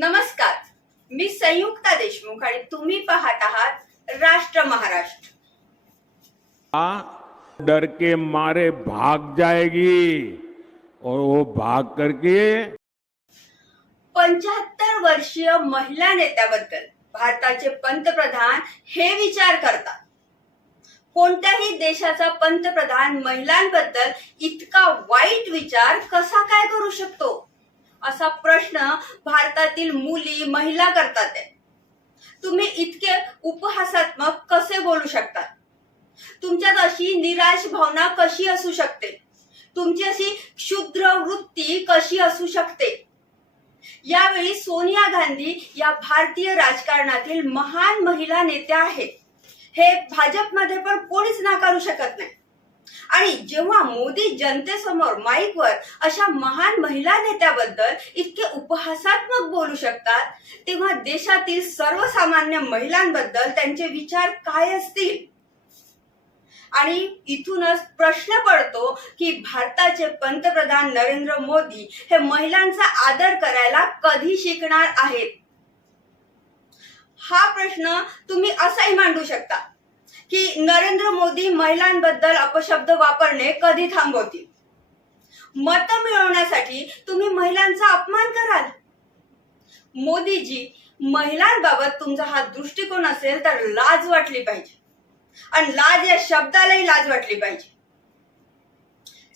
नमस्कार. मी संयुक्ता देशमुख आणि तुम्ही पाहत आहात राष्ट्र महाराष्ट्र. डर के मारे भाग जाएगी और वो भाग करके पंच्याहत्तर वर्षीय महिला नेत्याबद्दल भारताचे पंतप्रधान हे विचार करतात. कोणत्याही देशाचा पंतप्रधान महिलांबद्दल इतका वाईट विचार कसा काय करू शकतो? असा प्रश्न भारतातील मुली महिला करतात. आहे. तुम्ही इतके उपहासात्मक कसे बोलू शकता? तुमच्यात अशी निराश भावना कशी असू शकते? तुमची अशी क्षुद्र वृत्ती कशी असू शकते? यावेळी सोनिया गांधी या भारतीय राजकारणातील महान महिला नेत्या आहेत. हे भाजपमध्ये पण कोणीच नाकारू शकत नाही. आणि जेव्हा मोदी जनतेसमोर माईकवर अशा महान महिला नेत्याबद्दल इतके उपहासात्मक बोलू शकतात तेव्हा देशातील सर्वसामान्य महिलांबद्दल त्यांचे विचार काय असतील? आणि इथूनच प्रश्न पडतो की भारताचे पंतप्रधान नरेंद्र मोदी हे महिलांचा आदर करायला कधी शिकणार आहेत? हा प्रश्न तुम्ही असाही मांडू शकता. की नरेंद्र मोदी महिलांबद्दल अपशब्द वापरणे कधी थांबवतील? मत मिळवण्यासाठी तुम्ही महिलांचा अपमान कराल. मोदीजी महिलांबाबत तुमचा हा दृष्टिकोन असेल तर लाज वाटली पाहिजे. आणि लाज या शब्दालाही लाज वाटली पाहिजे.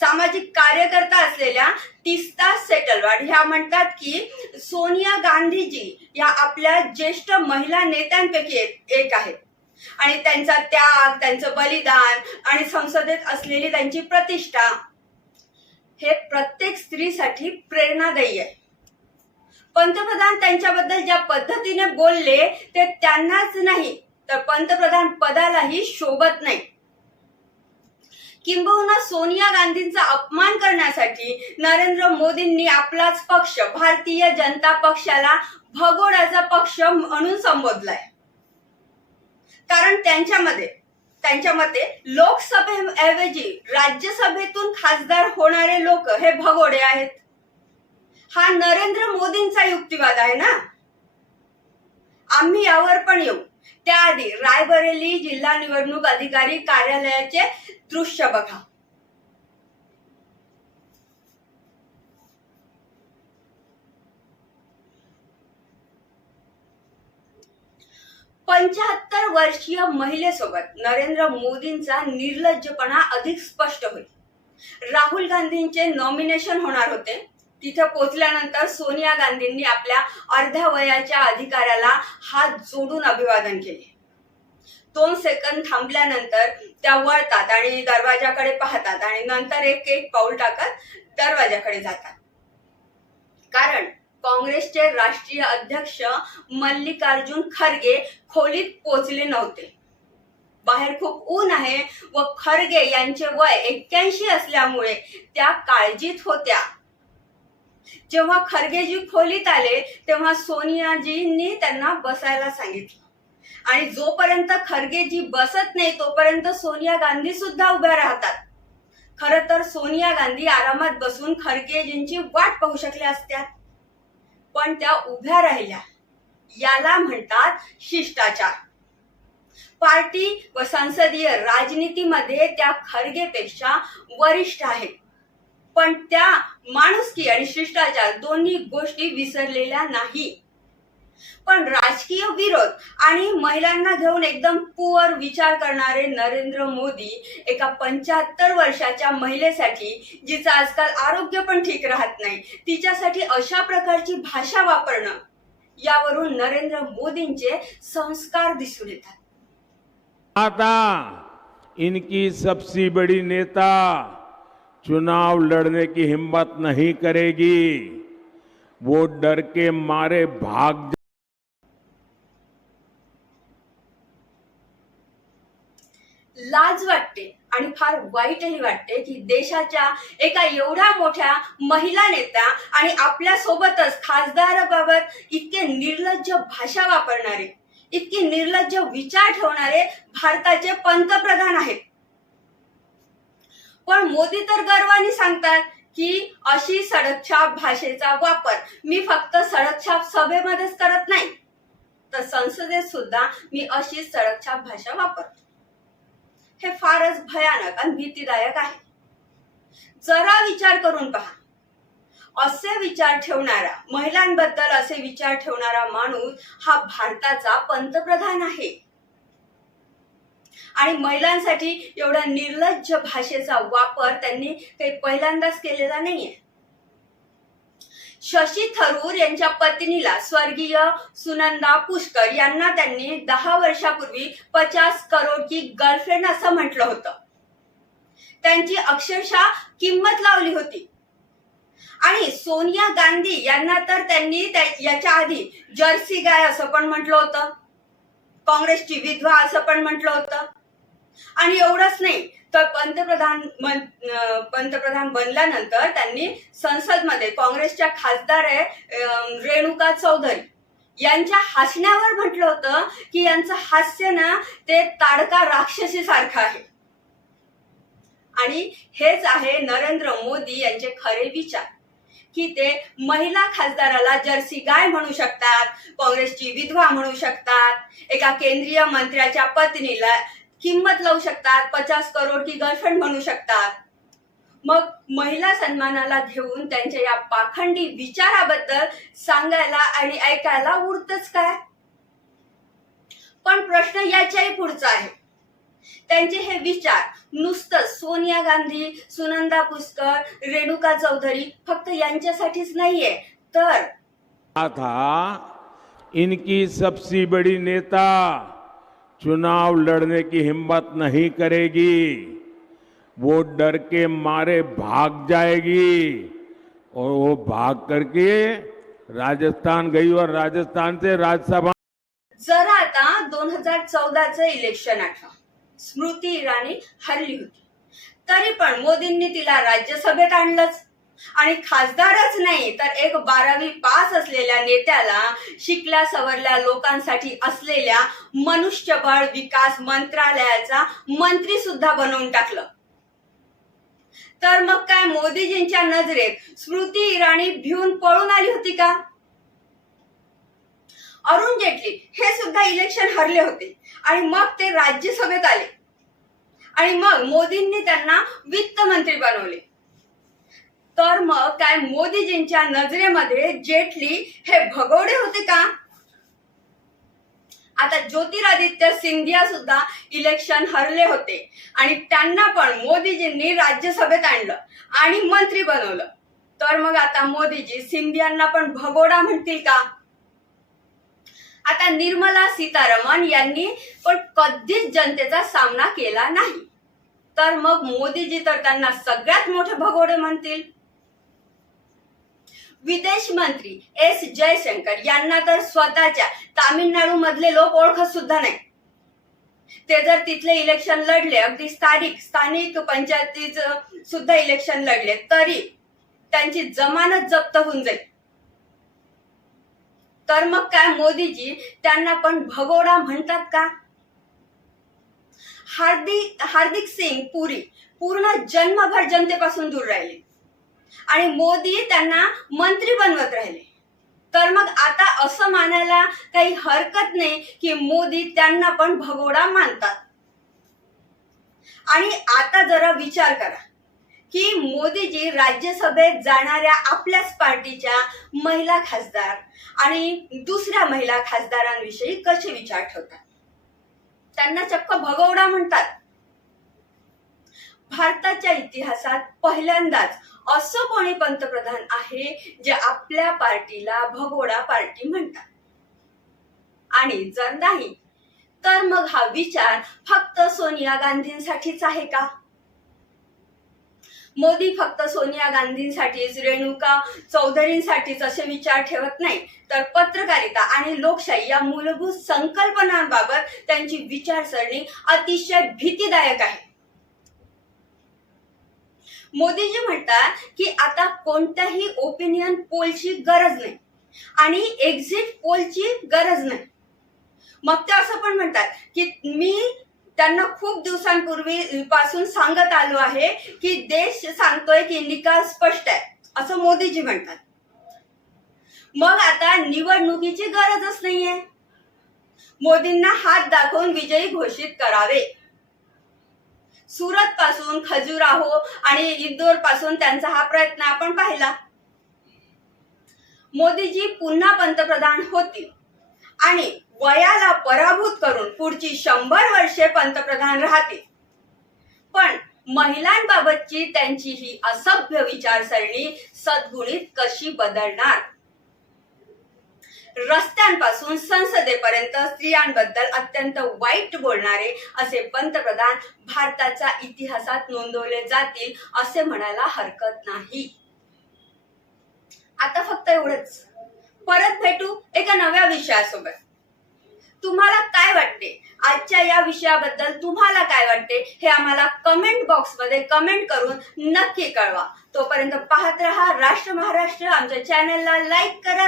सामाजिक कार्यकर्ता असलेल्या तिस्ता सेटलवाड ह्या म्हणतात की सोनिया गांधीजी या आपल्या ज्येष्ठ महिला नेत्यांपैकी एक एक आहेत. आणि त्यांचा त्याग त्यांचं बलिदान आणि संसदेत असलेली त्यांची प्रतिष्ठा हे प्रत्येक स्त्रीसाठी प्रेरणादायी आहे. पंतप्रधान त्यांच्याबद्दल ज्या पद्धतीने बोलले ते त्यांनाच नाही तर पंतप्रधान पदालाही शोभत नाही. किंबहुना सोनिया गांधींचा अपमान करण्यासाठी नरेंद्र मोदींनी आपलाच पक्ष भारतीय जनता पक्षाला भगोडाचा पक्ष म्हणून संबोधलाय. कारण त्यांच्यामध्ये त्यांच्या मते लोकसभेऐवजी राज्यसभेतून खासदार होणारे लोक हे भगोडे आहेत. हा नरेंद्र मोदींचा युक्तिवाद आहे ना? आम्ही यावर पण येऊ. त्याआधी रायबरेली जिल्हा निवडणूक अधिकारी कार्यालयाचे दृश्य बघा. पंच्याहत्तर वर्षीय महिलेसोबत नरेंद्र मोदींचा निर्लज्जपणा अधिक स्पष्ट होईल. राहुल गांधींचे नॉमिनेशन होणार होते. तिथे पोहोचल्यानंतर सोनिया गांधींनी आपल्या अर्ध्या वयाच्या अधिकाऱ्याला हात जोडून अभिवादन केले. दोन सेकंद थांबल्यानंतर त्या वळतात आणि दरवाजाकडे पाहतात आणि नंतर एक एक पाऊल टाकत दरवाजाकडे जातात. कारण काँग्रेसचे राष्ट्रीय अध्यक्ष मल्लिकार्जुन खरगे खोलीत पोचले नव्हते. बाहेर खूप ऊन आहे व खरगे यांचे वय एक्क्याऐंशी असल्यामुळे त्या काळजीत होत्या. जेव्हा खरगेजी खोलीत आले तेव्हा सोनियाजींनी त्यांना बसायला सांगितलं. आणि जोपर्यंत खरगेजी बसत नाही तोपर्यंत सोनिया गांधी सुद्धा उभ्या राहतात. खर तर सोनिया गांधी आरामात बसून खरगेजींची वाट पाहू शकल्या असत्या. पण त्या उभ्या राहिल्या. याला म्हणतात शिष्टाचार. पार्टी व संसदीय राजनीतीमध्ये त्या खरगेपेक्षा वरिष्ठ आहेत. पण त्या माणुसकी आणि शिष्टाचार दोन्ही गोष्टी विसरलेल्या नाही. पण राजकीय विरोध आणि महिलांना घेऊन एकदम पुअर विचार करणारे नरेंद्र मोदी एका पंच्याहत्तर वर्षाच्या महिलेसाठी जिचं आजकाल आरोग्य पण ठीक राहत नाही तिच्यासाठी अशा प्रकारची भाषा वापरणं यावरून नरेंद्र मोदींचे संस्कार दिसून येतात. आता इनकी सबसे बड़ी नेता चुनाव लड़ने की हिम्मत नहीं करेगी। वो डर के मारे भाग लाज वाटते आणि फार वाईटही वाटते की देशाच्या एका एवढ्या मोठ्या महिला नेत्या आणि आपल्या सोबतच खासदाराबाबत इतके निर्लज्ज भाषा वापरणारे इतके निर्लज्ज विचार ठेवणारे भारताचे पंतप्रधान आहेत. पण मोदी तर गर्वाने सांगतात की अशी सडकछाप भाषेचा वापर मी फक्त सडकछाप सभेमध्येच करत नाही तर संसदेत सुद्धा मी अशी सडकछाप भाषा वापरतो. हे फारच भयानक आणि भीतीदायक आहे. जरा विचार करून पहा. असे विचार ठेवणारा महिलांबद्दल असे विचार ठेवणारा माणूस हा भारताचा पंतप्रधान आहे. आणि महिलांसाठी एवढ्या निर्लज्ज भाषेचा वापर त्यांनी काही पहिल्यांदाच केलेला नाहीये. शशी थरूर यांच्या पत्नीला स्वर्गीय सुनंदा पुष्कर यांना त्यांनी दहा वर्षापूर्वी पचास करोड की गर्लफ्रेंड असं म्हटलं होतं. त्यांची अक्षरशः किंमत लावली होती. आणि सोनिया गांधी यांना तर त्यांनी याच्या आधी जर्सी गाय असं पण म्हटलं होतं. काँग्रेसची विधवा असं पण म्हटलं होतं. आणि एवढंच नाही तर पंतप्रधान पंतप्रधान बनल्यानंतर त्यांनी संसदमध्ये काँग्रेसच्या खासदार आहे रेणुका चौधरी. यांच्या हसण्यावर म्हटलं होतं की यांचं हास्य ना ते ताडका राक्षसी सारखं आहे. आणि हेच आहे नरेंद्र मोदी यांचे खरे विचार की ते महिला खासदाराला जर्सी गाय म्हणू शकतात काँग्रेसची विधवा म्हणू शकतात एका केंद्रीय मंत्र्याच्या पत्नीला किंमत लावू शकतात पचास करोड की गर्लफ्रेंड म्हणू शकतात. मग महिला सन्मानाला घेऊन त्यांच्या या पाखंडी विचाराबद्दल सांगायला आणि ऐकायला उरतच काय? पण प्रश्न याच्याही पुढचा आहे. त्यांचे हे विचार नुसतं सोनिया गांधी सुनंदा पुष्कर रेणुका चौधरी फक्त यांच्यासाठीच नाहीये. तर? आता इनकी सबसे बड़ी नेता चुनाव लड़ने की हिम्मत नहीं करेगी। वो डर के मारे भाग जाएगी। और वो भाग करके राजस्थान गई और राजस्थान से राज्यसभा जरा आता दोन हजार चौदाचं इलेक्शन आठवा स्मृती इराणी हरली होती. तरी पण मोदींनी तिला राज्यसभेत आणलंच. आणि खासदारच नाही तर एक बारावी पास असलेल्या नेत्याला शिकल्या सवरल्या लोकांसाठी असलेल्या मनुष्यबळ विकास मंत्रालयाचा मंत्री सुद्धा बनवून टाकलं. तर मग काय मोदीजींच्या नजरेत स्मृती इराणी भिवून पळून आली होती का? अरुण जेटली हे सुद्धा इलेक्शन हरले होते आणि मग ते राज्यसभेत आले. आणि मग मोदींनी त्यांना वित्त मंत्री बनवले. तर मग काय मोदीजींच्या नजरेमध्ये जेटली हे भगवडे होते का? आता ज्योतिरादित्य सिंधिया सुद्धा इलेक्शन हरले होते. आणि त्यांना पण मोदीजींनी राज्यसभेत आणलं आणि मंत्री बनवलं. तर मग आता मोदीजी सिंधियांना पण भगोडा म्हणतील का? आता निर्मला सीतारमण यांनी पण कधीच जनतेचा सामना केला नाही. तर मग मोदीजी तर त्यांना सगळ्यात मोठे भगोडे म्हणतील. विदेश मंत्री एस जयशंकर यांना तर स्वतःच्या तामिळनाडू मधले लोक ओळखत सुद्धा नाही. ते जर तिथले इलेक्शन लढले अगदी स्थानिक स्थानिक पंचायतीच सुद्धा इलेक्शन लढले तरी त्यांची जमानत जप्त होऊन जाईल. तर मग काय मोदीजी त्यांना पण भगोडा म्हणतात का? हार्दिक हार्दिक सिंग पुरी पूर्ण जन्मभर जनतेपासून दूर राहिले. आणि मोदी त्यांना मंत्री बनवत राहिले. तर मग आता असं मानायला काही हरकत नाही की मोदी त्यांना पण भगोडा मानतात. आणि आता जरा विचार करा की मोदीजी राज्यसभेत जाणाऱ्या आपल्याच पार्टीच्या महिला खासदार आणि दुसऱ्या महिला खासदारांविषयी कसे विचार ठेवतात? त्यांना चक्क भगवडा म्हणतात. भारताच्या इतिहासात पहिल्यांदाच असं कोणी पंतप्रधान आहे जे आपल्या पार्टीला भगोडा पार्टी म्हणतात. आणि जर नाही तर मग हा विचार फक्त सोनिया गांधींसाठीच आहे का? मोदी फक्त सोनिया गांधींसाठीच रेणुका चौधरींसाठीच असे विचार ठेवत नाही तर पत्रकारिता आणि लोकशाही या मूलभूत संकल्पनांबाबत त्यांची विचारसरणी अतिशय भीतीदायक आहे. मोदीजी म्हणतात की आता कोणत्याही ओपिनियन पोलची गरज नाही. आणि एक्झिट पोलची गरज नाही. मग ते असं पण म्हणतात की मी त्यांना खूप दिवसांपूर्वी पासून सांगत आलो आहे की देश सांगतोय की निकाल स्पष्ट आहे. असं मोदीजी म्हणतात. मग आता निवडणुकीची गरजच नाहीये. मोदींना हात दाखवून विजयी घोषित करावे. सुरत पासून खजुराहो आणि इंदोरपासून त्यांचा हा प्रयत्न आपण पाहिला. मोदीजी पुन्हा पंतप्रधान होतील. आणि वयाला पराभूत करून पुढची शंभर वर्षे पंतप्रधान राहतील. पण महिलांबाबतची त्यांची ही असभ्य विचारसरणी सद्गुणीत कशी बदलणार? रस्त्यांपासून संसदेपर्यंत स्त्रियांबद्दल अत्यंत वाईट बोलणारे असे पंतप्रधान भारताच्या इतिहासात नोंदवले जातील असे म्हणायला हरकत नाही. आता फक्त एवढंच. परत भेटू एका नव्या विषयासोबत. तुम्हाला काय वाटते? आजच्या या विषयाबद्दल तुम्हाला काय वाटते? हे आम्हाला कमेंट बॉक्समध्ये कमेंट करून नक्की कळवा. तोपर्यंत पाहत राहा. राष्ट्र महाराष्ट्र आमच्या चॅनलला लाईक करा.